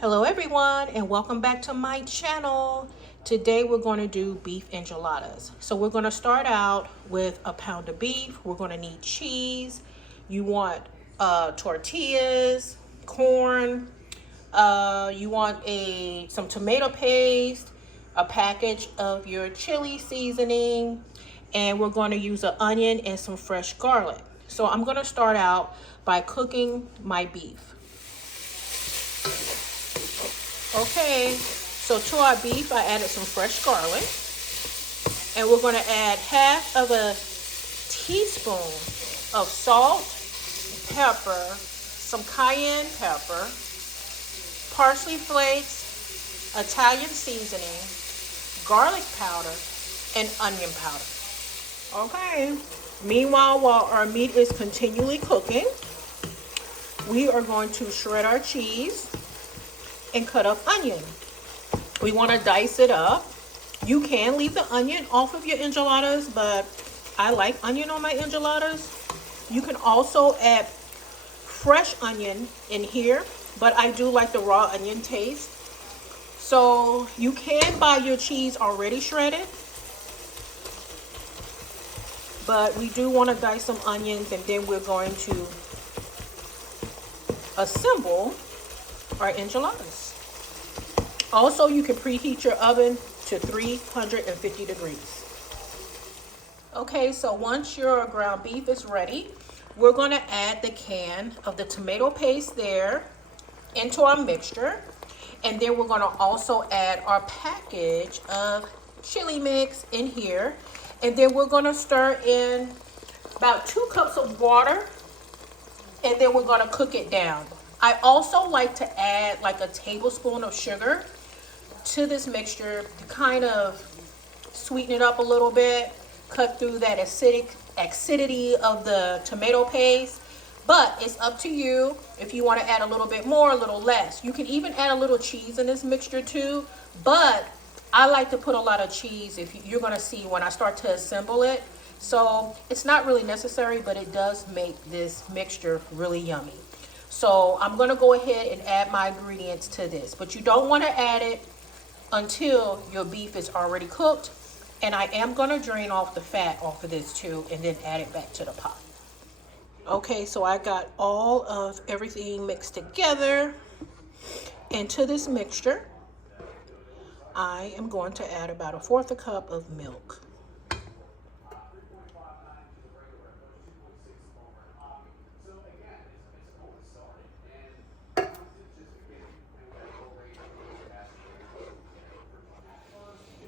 Hello everyone and welcome back to my channel. Today we're going to do beef enchiladas. So we're going to start out with a pound of beef. We're going to need cheese. You want tortillas, corn. You want some tomato paste, a package of your chili seasoning, and we're going to use an onion and some fresh garlic. So I'm going to start out by cooking my beef. Okay, so to our beef, I added some fresh garlic. And we're going to add half of a teaspoon of salt, pepper, some cayenne pepper, parsley flakes, Italian seasoning, garlic powder, and onion powder. Okay, meanwhile, while our meat is continually cooking, we are going to shred our cheese and cut up onion. We want to dice it up. You can leave the onion off of your enchiladas, but I like onion on my enchiladas. You can also add fresh onion in here, but I do like the raw onion taste. So you can buy your cheese already shredded, but we do want to dice some onions, and then we're going to assemble our enchiladas. Also, you can preheat your oven to 350 degrees. Okay, so once your ground beef is ready, we're going to add the can of the tomato paste there into our mixture. And then we're going to also add our package of chili mix in here. And then we're going to stir in about 2 cups of water. And then we're going to cook it down. I also like to add like a tablespoon of sugar to this mixture to kind of sweeten it up a little bit, cut through that acidity of the tomato paste. But it's up to you if you want to add a little bit more, a little less. You can even add a little cheese in this mixture too, but I like to put a lot of cheese if you're going to see when I start to assemble it. So it's not really necessary, but it does make this mixture really yummy. So I'm going to go ahead and add my ingredients to this, but you don't want to add it until your beef is already cooked. And I am going to drain off the fat off of this too, and then add it back to the pot. Okay, so I got all of everything mixed together into this mixture. I am going to add about 1/4 cup of milk.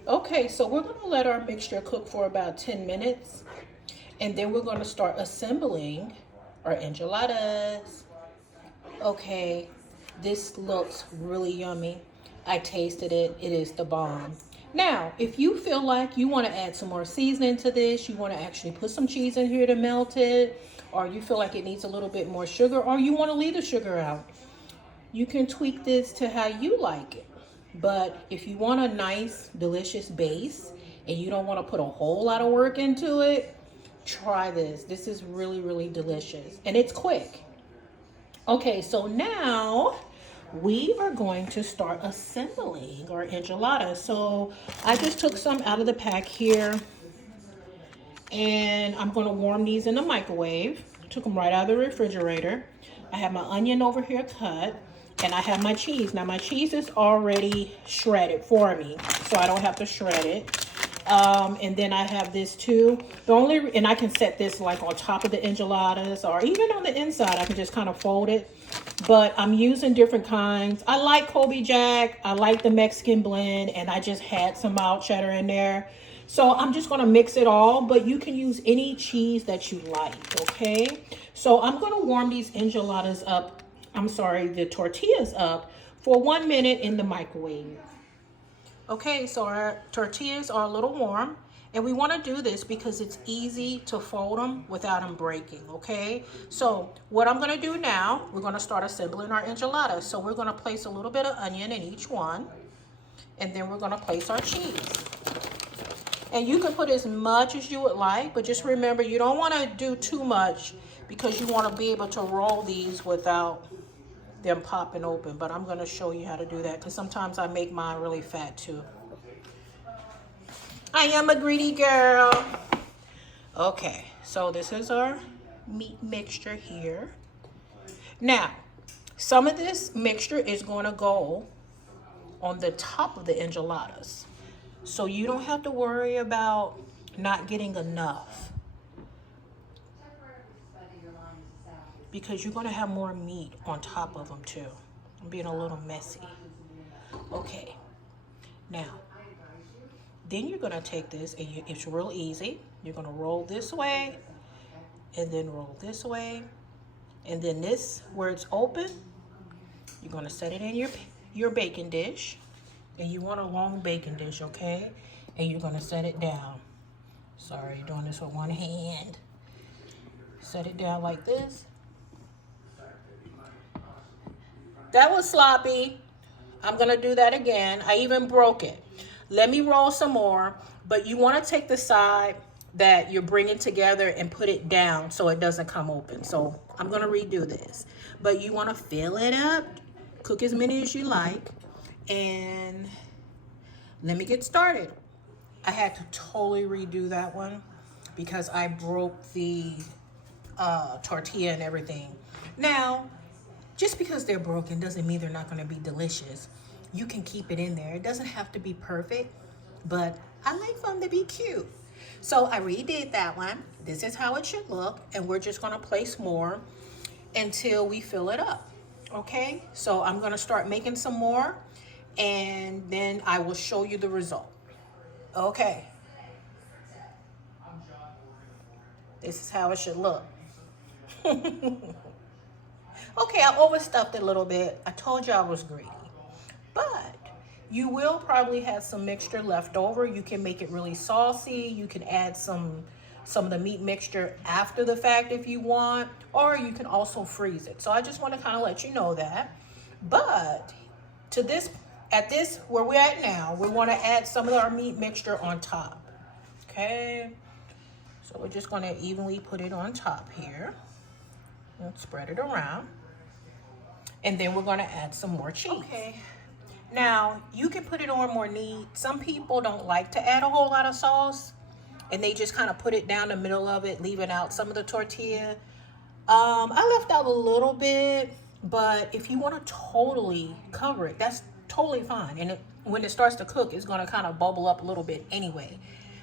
Okay, so we're going to let our mixture cook for about 10 minutes, and then we're going to start assembling our enchiladas. Okay, this looks really yummy. I tasted it. It is the bomb. Now, if you feel like you want to add some more seasoning to this, you want to actually put some cheese in here to melt it, or you feel like it needs a little bit more sugar, or you want to leave the sugar out, you can tweak this to how you like it. But if you want a nice, delicious base and you don't want to put a whole lot of work into it, try this. This is really, really delicious. And it's quick. Okay, so now we are going to start assembling our enchiladas. So I just took some out of the pack here. And I'm going to warm these in the microwave. Took them right out of the refrigerator. I have my onion over here cut. And I have my cheese. Now my cheese is already shredded for me, so I don't have to shred it. And then I have this too. And I can set this like on top of the enchiladas, or even on the inside. I can just kind of fold it. But I'm using different kinds. I like Kobe Jack. I like the Mexican blend, and I just had some mild cheddar in there. So I'm just going to mix it all, but you can use any cheese that you like, okay? So I'm going to warm these enchiladas up. The tortillas up for 1 minute in the microwave. Okay, so our tortillas are a little warm, and we want to do this because it's easy to fold them without them breaking, okay? So what I'm going to do now, we're going to start assembling our enchiladas. So we're going to place a little bit of onion in each one, and then we're going to place our cheese. And you can put as much as you would like, but just remember you don't want to do too much because you want to be able to roll these without them popping open, but I'm gonna show you how to do that because sometimes I make mine really fat too. I am a greedy girl. Okay, so this is our meat mixture here. Now, some of this mixture is gonna go on the top of the enchiladas. So you don't have to worry about not getting enough, because you're gonna have more meat on top of them too. I'm being a little messy. Okay, now, then you're gonna take this, and it's real easy. You're gonna roll this way, and then roll this way, and then this, where it's open, you're gonna set it in your baking dish, and you want a long baking dish, okay? And you're gonna set it down. Sorry, you're doing this with one hand. Set it down like this. That was sloppy. I'm gonna do that again. I even broke it. Let me roll some more, but you wanna take the side that you're bringing together and put it down so it doesn't come open. So I'm gonna redo this. But you wanna fill it up, cook as many as you like, and let me get started. I had to totally redo that one because I broke the tortilla and everything. Now, just because they're broken doesn't mean they're not gonna be delicious. You can keep it in there. It doesn't have to be perfect, but I like for them to be cute. So I redid that one. This is how it should look, and we're just gonna place more until we fill it up, okay? So I'm gonna start making some more, and then I will show you the result. Okay. This is how it should look. Okay, I overstuffed it a little bit. I told you I was greedy. But you will probably have some mixture left over. You can make it really saucy. You can add some of the meat mixture after the fact if you want, or you can also freeze it. So I just want to kind of let you know that. But to this, at this where we're at now, we want to add some of our meat mixture on top. Okay, so we're just going to evenly put it on top here and spread it around. And then we're gonna add some more cheese. Okay. Now, you can put it on more neat. Some people don't like to add a whole lot of sauce, and they just kind of put it down the middle of it, leaving out some of the tortilla. I left out a little bit, but if you want to totally cover it, that's totally fine. And when it starts to cook, it's gonna kind of bubble up a little bit anyway.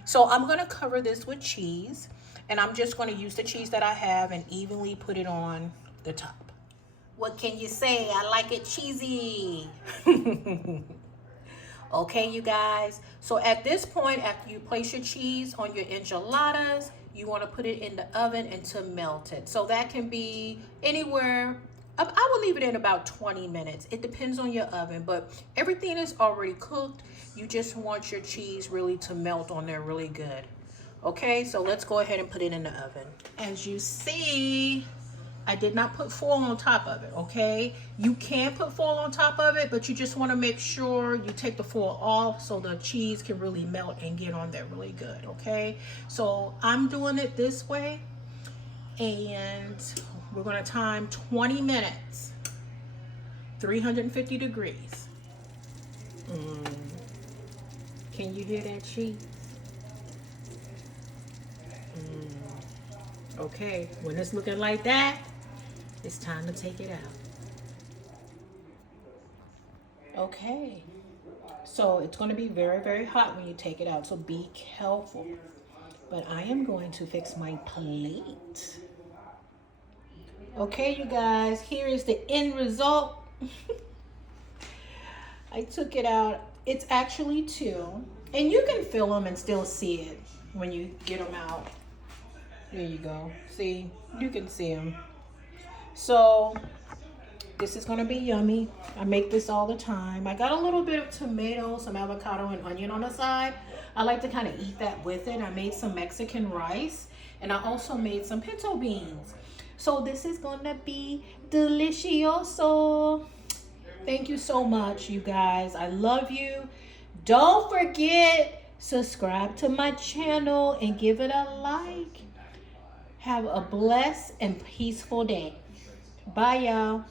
So I'm gonna cover this with cheese, and I'm just gonna use the cheese that I have and evenly put it on the top. What can you say? I like it cheesy. Okay, you guys. So at this point, after you place your cheese on your enchiladas, you want to put it in the oven until melted. So that can be anywhere. I will leave it in about 20 minutes. It depends on your oven, but everything is already cooked. You just want your cheese really to melt on there really good. Okay, so let's go ahead and put it in the oven. As you see, I did not put foil on top of it, okay? You can put foil on top of it, but you just want to make sure you take the foil off so the cheese can really melt and get on there really good, okay? So I'm doing it this way, and we're going to time 20 minutes, 350 degrees. Can you hear that cheese? Okay, when it's looking like that, it's time to take it out. Okay, so it's going to be very, very hot when you take it out, so be careful. But I am going to fix my plate. Okay, you guys, here is the end result. I took it out. It's actually 2, and you can feel them and still see it when you get them out. There you go. See, you can see them. So this is going to be yummy. I make this all the time. I got a little bit of tomato, some avocado, and onion on the side. I like to kind of eat that with it. I made some Mexican rice, and I also made some pinto beans. So this is going to be delicioso. Thank you so much, you guys. I love you. Don't forget, subscribe to my channel and give it a like. Have a blessed and peaceful day. Bye, y'all.